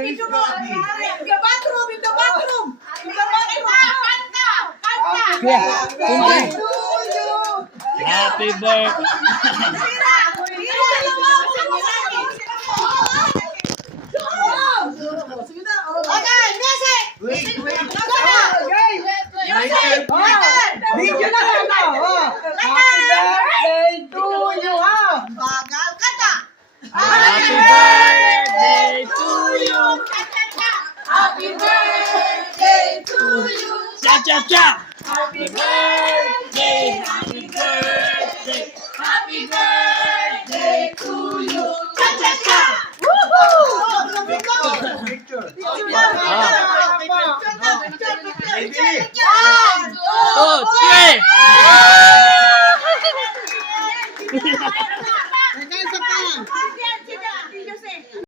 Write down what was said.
video mo. In the bathroom, in the bathroom. In the bathroom. Kanta, kanta. Happy birthday. Okay, music. Video na lang ako. Happy birthday to you, ha? Bagal kanta. Happy birthday to you. Happy birthday to you. Cha cha cha. Happy birthday. Happy birthday. Happy birthday to you. Cha cha cha. Woohoo! Picture. Picture. Picture.